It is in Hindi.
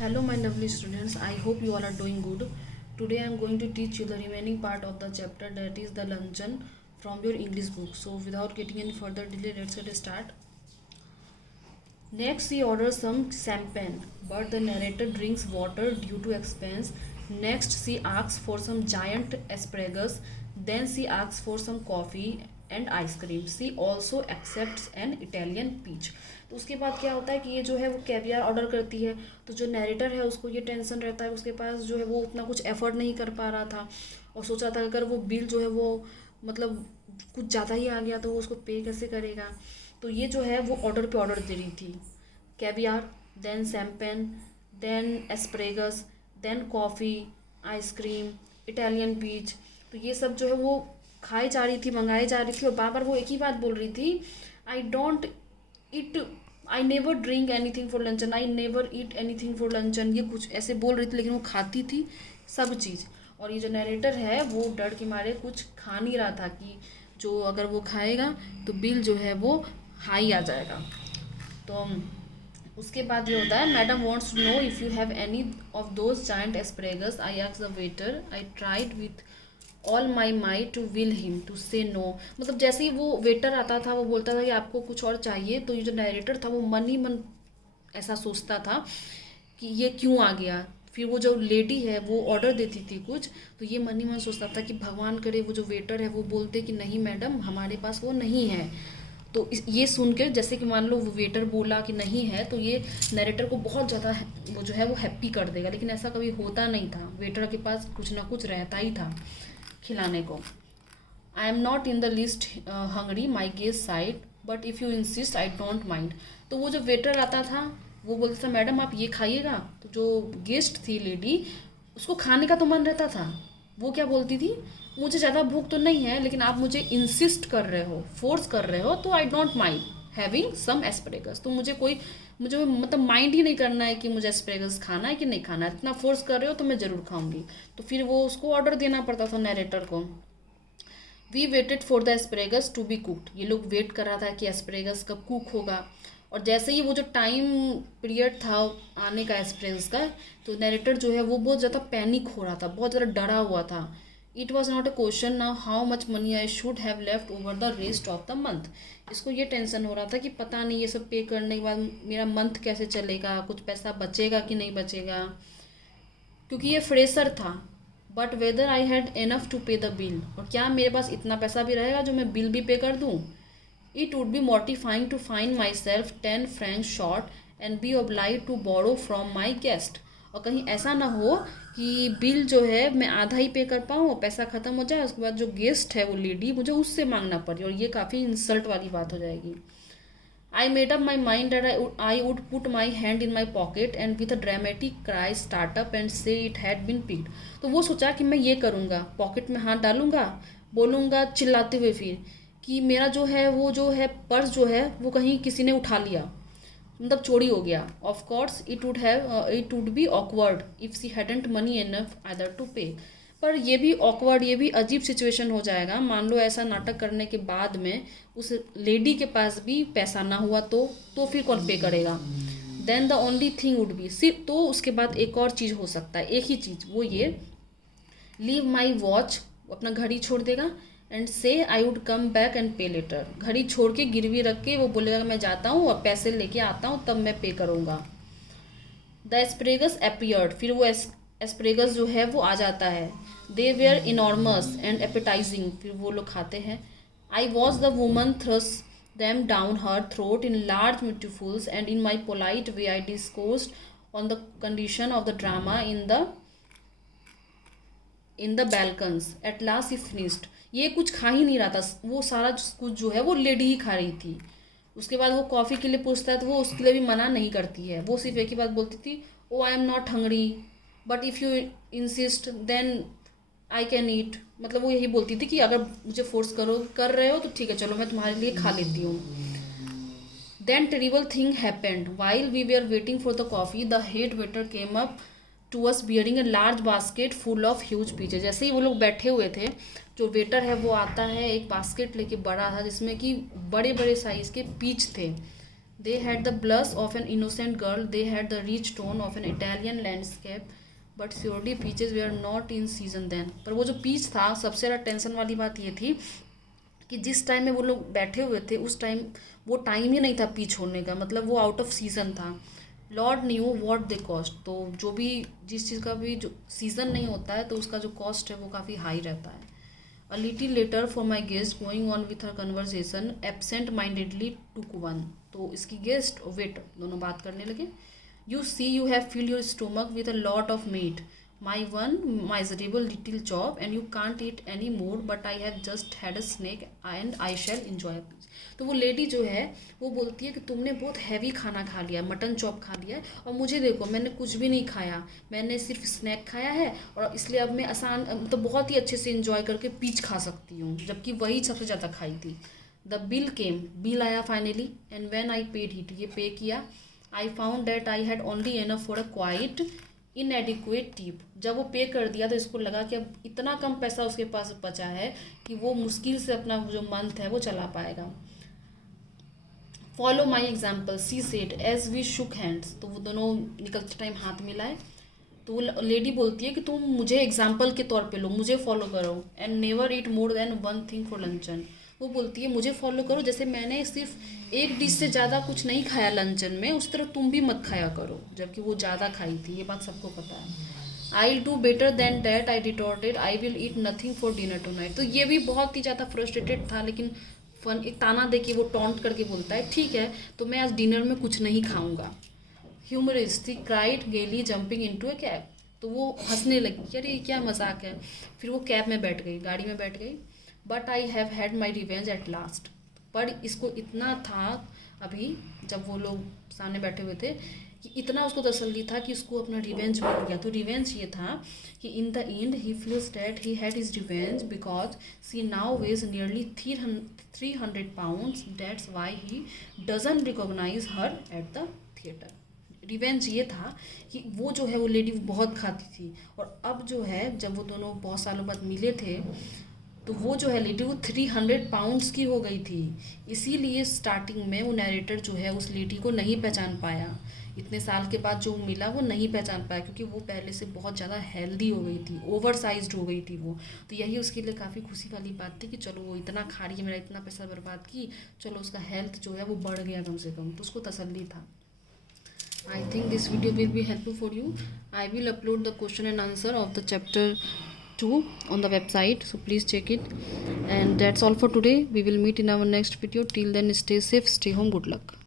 Hello, my lovely students. I hope you all are doing good. Today I am going to teach you the remaining part of the chapter, that is the luncheon from your English book. So, without getting any further delay, let's get started. Next, he orders some champagne, but the narrator drinks water due to expense. Next, she asks for some giant asparagus. Then she asks for some coffee and ice cream. She also accept an Italian peach. तो उसके बाद क्या होता है कि ये जो है वो कैवियर ऑर्डर करती है. तो जो नरेटर है उसको ये टेंशन रहता है, उसके पास जो है वो उतना कुछ एफर्ट नहीं कर पा रहा था और सोच रहा था अगर वो बिल जो है वो मतलब कुछ ज़्यादा ही आ गया तो वो उसको पे कैसे करेगा. तो ये जो है वो ऑर्डर पे ऑर्डर दे रही थी. Caviar, then champagne, then asparagus, then coffee, ice cream, Italian peach. तो ये सब जो है वो खाई जा रही थी, मंगाई जा रही थी और बार बार वो एक ही बात बोल रही थी, I don't eat, I never drink anything for luncheon, I never eat anything for luncheon. ये कुछ ऐसे बोल रही थी लेकिन वो खाती थी सब चीज़. और ये जो नरेटर है वो डर के मारे कुछ खा नहीं रहा था कि जो अगर वो खाएगा तो बिल जो है वो हाई आ जाएगा. तो उसके बाद ये होता है, madam wants to know if you have any of those giant asparagus. I asked the waiter, I tried with all my might to will him to say no. मतलब जैसे ही वो वेटर आता था वो बोलता था कि आपको कुछ और चाहिए, तो ये जो डायरेक्टर था वो मन ही मन ऐसा सोचता था कि ये क्यों आ गया. फिर वो जो लेडी है वो ऑर्डर देती थी कुछ, तो ये मन ही मन सोचता था कि भगवान करे वो जो वेटर है वो बोलते कि नहीं मैडम हमारे पास वो नहीं है. तो ये सुन के जैसे कि मान लो वो वेटर बोला कि नहीं है तो ये नरेटर को बहुत ज़्यादा वो जो है वो हैप्पी कर देगा, लेकिन ऐसा कभी होता नहीं था. वेटर के पास कुछ ना कुछ रहता ही था खिलाने को. आई am not in the list Hungary my guest side but if you insist I don't mind. तो वो जो वेटर आता था वो बोलता था मैडम आप ये खाइएगा. तो जो गेस्ट थी लेडी उसको खाने का तो मन रहता था. वो क्या बोलती थी, मुझे ज़्यादा भूख तो नहीं है लेकिन आप मुझे इंसिस्ट कर रहे हो, फोर्स कर रहे हो, तो I don't mind having some asparagus. तो मुझे मतलब माइंड ही नहीं करना है कि मुझे एस्प्रेगस खाना है कि नहीं खाना है. इतना फोर्स कर रहे हो तो मैं ज़रूर खाऊंगी. तो फिर वो उसको ऑर्डर देना पड़ता था नरेटर को. We waited for the asparagus to be cooked. ये लोग वेट कर रहा था कि एस्प्रेगस कब कुक होगा. और जैसे ही वो जो टाइम पीरियड था आने का एस्प्रेगस का, तो नरेटर जो है वो बहुत ज़्यादा पैनिक हो रहा था, बहुत ज़्यादा डरा हुआ था. It was not a question now how much money I should have left over the rest of the month. इसको ये टेंशन हो रहा था कि पता नहीं ये सब पे करने के बाद मेरा मंथ कैसे चलेगा, कुछ पैसा बचेगा कि नहीं बचेगा, क्योंकि ये फ्रेशर था. But whether I had enough to pay the bill. और क्या मेरे पास इतना पैसा भी रहेगा जो मैं बिल भी पे कर दूँ. It would be mortifying to find myself 10 francs short and be obliged to borrow from my guest. और कहीं ऐसा ना हो कि बिल जो है मैं आधा ही पे कर पाऊँ और पैसा ख़त्म हो जाए, उसके बाद जो गेस्ट है वो लेडी मुझे उससे मांगना पड़े, और ये काफ़ी इंसल्ट वाली बात हो जाएगी. I made up my mind that I would put my hand in my pocket and with a dramatic cry startup and से इट हैड बिन पिक्ड. तो वो सोचा कि मैं ये करूँगा, पॉकेट में हाथ डालूंगा, बोलूँगा चिल्लाते हुए फिर कि मेरा जो है पर्स जो है वो कहीं किसी ने उठा लिया, मतलब चोरी हो गया. Of course it would be awkward if she hadn't money enough either to pay. पर ये भी ऑकवर्ड, ये भी अजीब सिचुएशन हो जाएगा. मान लो ऐसा नाटक करने के बाद में उस लेडी के पास भी पैसा ना हुआ तो फिर कौन पे करेगा. Then the only thing would be सिर्फ, तो उसके बाद एक और चीज़ हो सकता है, एक ही चीज़, वो ये, लीव माई वॉच, अपना घड़ी छोड़ देगा, एंड से I would come back and पे लेटर. घड़ी छोड़ के गिरवी रख के वो बोलेगा मैं जाता हूँ और पैसे लेके आता हूँ तब मैं पे करूँगा. The asparagus appeared. फिर वो एस्प्रेगस जो है वो आ जाता है. They were enormous and appetizing. फिर वो लोग खाते हैं. I was the woman thrust them down her throat in large mouthfuls and in my polite way I discoursed on the condition of the drama in the balcons. At last he finished. ये कुछ खा ही नहीं रहा था, वो सारा कुछ जो है वो लेडी ही खा रही थी. उसके बाद वो कॉफ़ी के लिए पूछता है तो वो उसके लिए भी मना नहीं करती है. वो सिर्फ एक ही बात बोलती थी, oh I am not hungry but if you insist then I can eat. मतलब वो यही बोलती थी कि अगर मुझे फोर्स कर रहे हो तो ठीक है, चलो मैं तुम्हारे लिए खा लेती हूँ. Then terrible thing happened. While we were waiting for the coffee the head waiter came up to us bearing a large basket full of huge peaches. जैसे ही वो लोग बैठे हुए थे, जो वेटर है वो आता है एक बास्केट लेके, बड़ा था, जिसमें कि बड़े बड़े साइज़ के पीच थे. They had the blush of an innocent girl. They had the rich tone of an Italian landscape. But surely peaches were not in season then. पर वो जो पीच था, सबसे ज़्यादा टेंशन वाली बात ये थी कि जिस टाइम में वो लोग बैठे हुए थे उस टाइम वो टाइम ही नहीं था पीच होने का, मतलब वो आउट ऑफ सीज़न था. Lord knew what they cost. तो जो भी जिस चीज़ का भी जो सीज़न नहीं होता है तो उसका जो कॉस्ट है वो काफ़ी हाई रहता है. A little later for my guest going on with her conversation absent mindedly took one. तो इसकी गेस्ट वेट दोनों बात करने लगे. You see you have filled your stomach with a lot of meat. My one miserable little chop and you can't eat any more, but I have just had a snake and I shall enjoy a piece. तो वो लेडी जो है वो बोलती है कि तुमने बहुत हैवी खाना खा लिया, मटन चॉप खा लिया है, और मुझे देखो मैंने कुछ भी नहीं खाया, मैंने सिर्फ स्नैक खाया है, और इसलिए अब मैं आसान तो बहुत ही अच्छे से इंजॉय करके पीच खा सकती हूँ, जबकि वही सबसे ज़्यादा खाई थी. The bill came. बिल आया finally. And when I paid hit. ये पे किया. I found that I had only enough for a quite इनएडिक्वेट tip. जब वो पे कर दिया तो इसको लगा कि अब इतना कम पैसा उसके पास बचा है कि वो मुश्किल से अपना जो मंथ है वो चला पाएगा. Follow my example she said as we shook hands. तो वो दोनों निकलते टाइम हाथ मिलाए. तो वो लेडी बोलती है कि तुम मुझे एग्जाम्पल के तौर पे लो, मुझे फॉलो करो. And never eat more than one thing for luncheon. वो बोलती है मुझे फॉलो करो, जैसे मैंने सिर्फ एक डिश से ज़्यादा कुछ नहीं खाया लंचन में, उस तरह तुम भी मत खाया करो, जबकि वो ज़्यादा खाई थी. ये बात सबको पता है. I will do better than that I retorted. I will eat nothing for dinner tonight. तो ये भी बहुत ही ज़्यादा फ्रस्ट्रेटेड था, लेकिन फन एक ताना दे के वो टॉन्ट करके बोलता है ठीक है तो मैं आज डिनर में कुछ नहीं खाऊंगा. ह्यूमरिस्टिक क्राइड गेली जंपिंग इनटू अ कैब. तो वो हंसने लगी, अरे क्या मजाक है. फिर वो कैब में बैठ गई, गाड़ी में बैठ गई. But I have had my revenge at last. पर इसको इतना था अभी जब वो लोग सामने बैठे हुए थे कि इतना उसको तसल्ली था कि उसको अपना रिवेंज मिल गया. तो रिवेंज ये था कि in the end he feels that he had his revenge because she now weighs nearly 300 pounds. That's why he doesn't recognize her at the theatre. Revenge ये था कि वो जो है वो लेडी बहुत खाती थी, और अब जो है जब वो दोनों बहुत सालों बाद मिले थे तो वो जो है लेडी वो 300 pounds की हो गई थी. इसीलिए स्टार्टिंग में वो नैरेटर जो है उस लेडी को नहीं पहचान पाया. इतने साल के बाद जो मिला वो नहीं पहचान पाया क्योंकि वो पहले से बहुत ज़्यादा हेल्दी हो गई थी, ओवर साइज्ड हो गई थी वो. तो यही उसके लिए काफ़ी खुशी वाली बात थी कि चलो वो इतना खा रही है, मेरा इतना पैसा बर्बाद की, चलो उसका हेल्थ जो है वो बढ़ गया कम से कम, तो उसको तसल्ली था. I think this video will be helpful for you. I will upload the question and answer of the chapter 2 on the website, so please check it. And that's all for today. We will meet in our next video. Till then, stay safe, stay home, good luck.